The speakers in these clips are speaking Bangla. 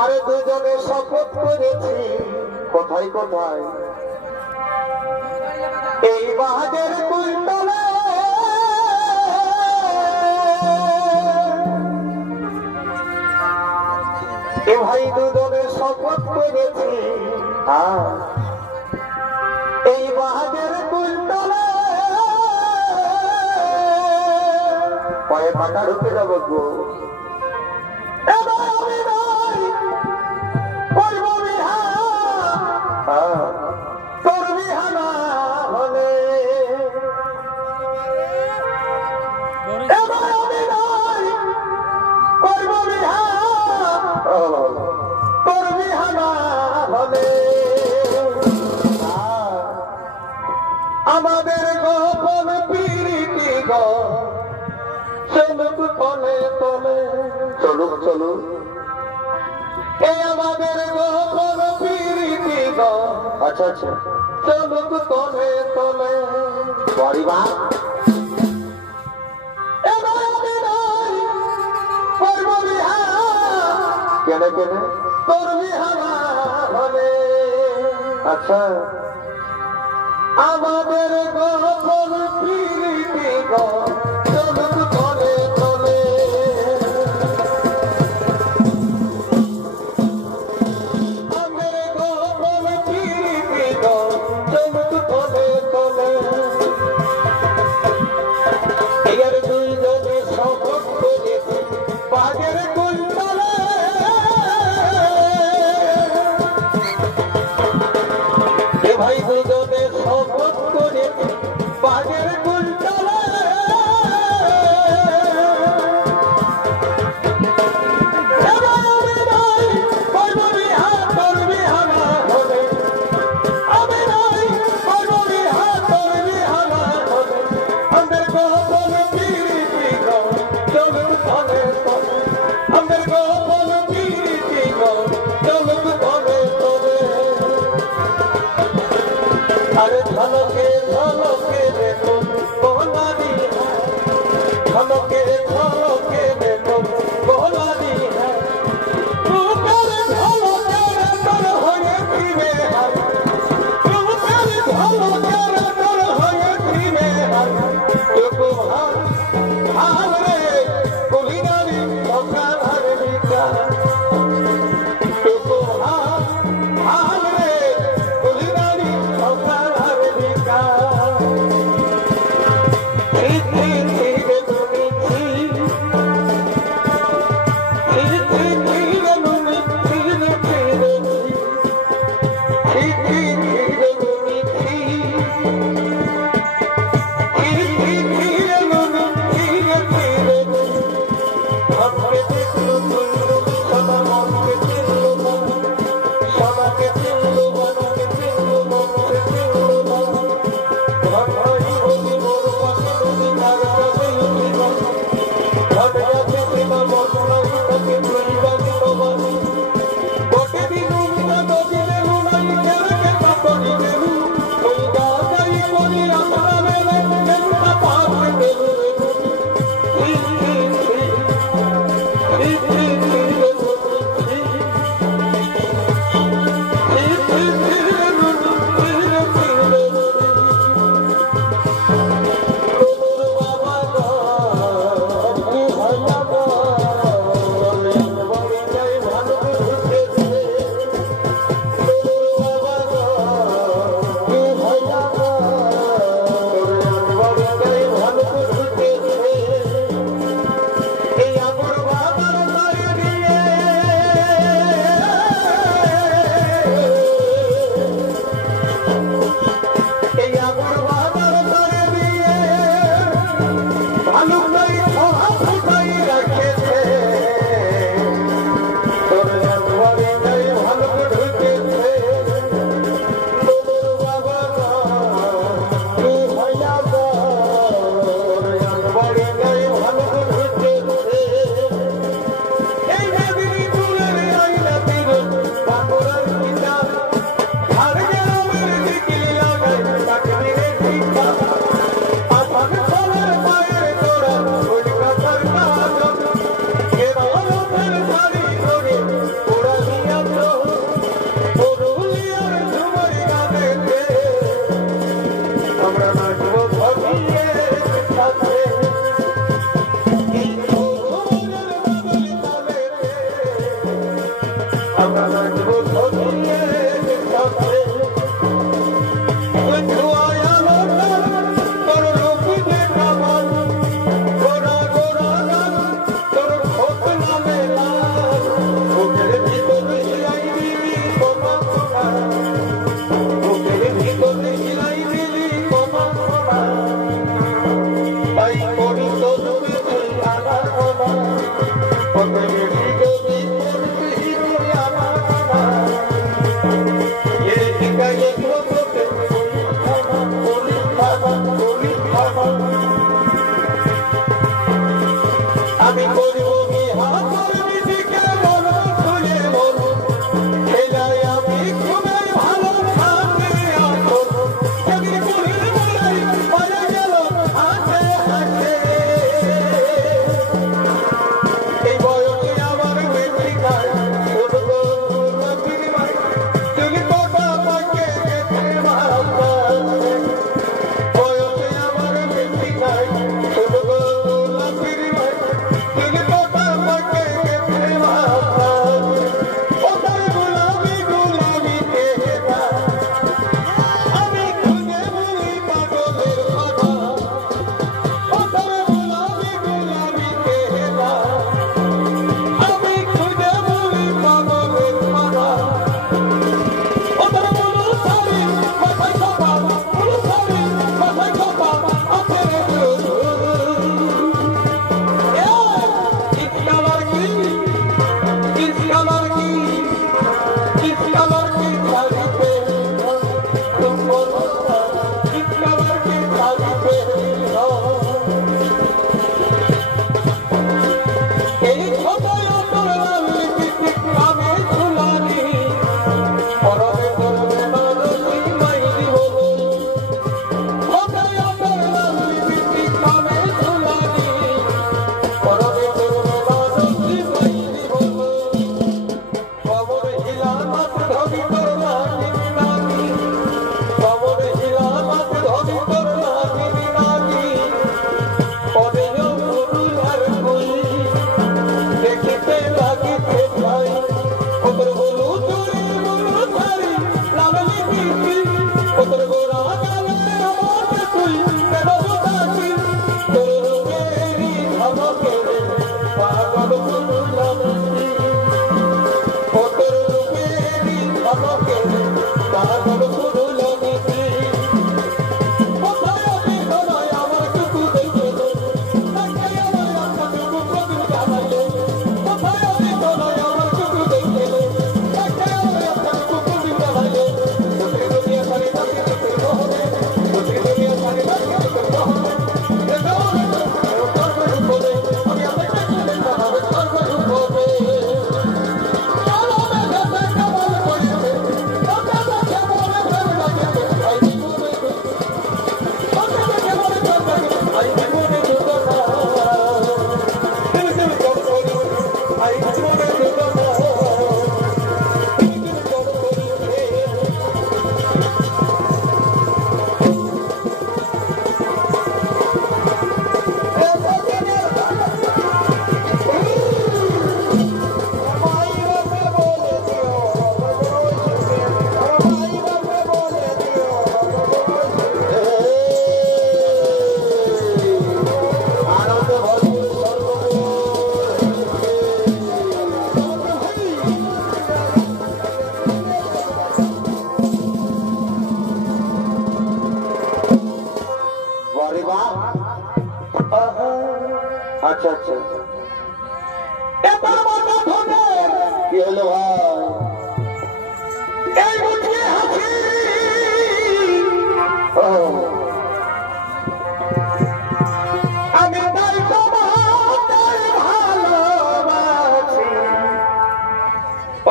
আরে দুজনে শপথ করেছি কোথায় কোথায় এই বাহাদের কুলতলে এ ভাই দুজনে শপথ করেছি এই বাহাদের কুলতলে পায়ে পাটা ঢুকে যাবো গো তোর বিহানা হলে এবার আমি নাই করব বিহা তোর বিহানা হলে আমাদের গোপন পিরিতি গো চলুক তলে তলে চলুক চলুক এই আমাদের গোপন পিরিতি গো আচ্ছা আচ্ছা চলুক তলে তলে পরিবা কেন কেন তোর বিহানা হলে আচ্ছা আমাদের গোপন পিরিতি গো চলুক তলে তলে আমাদের গোপন পিরিতি গো চলুক তলে তলে এর দুইজনে শপথ করেছে বাগের কুলতলে এ ভাই দুজনে শপথ করেছে বাগের কুলতলে अरे झलके झलके देखो बोलानी है झलके झलके देखो बोलानी है ऊपर झलके रतर होए धीमे है ऊपर झलके रतर होए धीमे है देखो भाग रे कुलीनारी ओका हरनी का देखो भाग रे कुलीनारी ओका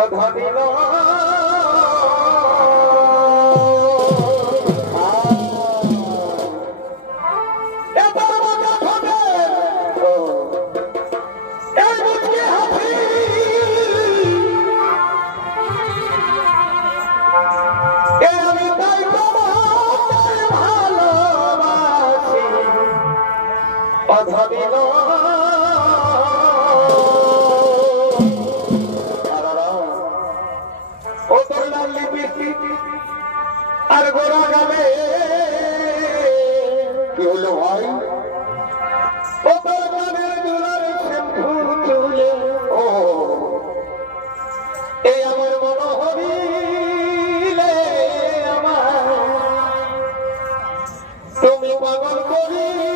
অধমিল অধমিল ও তোর লাল্লি বৃষ্টি আর গোড়া গালে কি হলো ভাই ও তোর গানের দুলার শ্যাম্পু চুলে ও এই আমার মন হরিলে আমার তুমি পাগল করিলে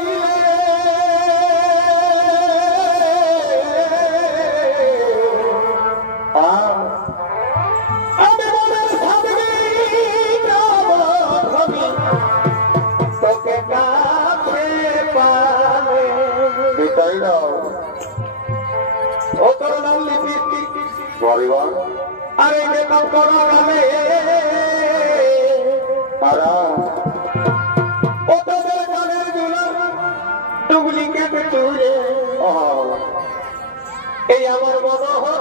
আমি মনের ভাবি তোকে কাছে পালে বিদায় দাও ও তোর নাম লিপি পরিবার আরে মেকআপ করা গালে ও তোদের গানের দুলার ডুপ্লিকেট চুলে এই আমার মনে হয়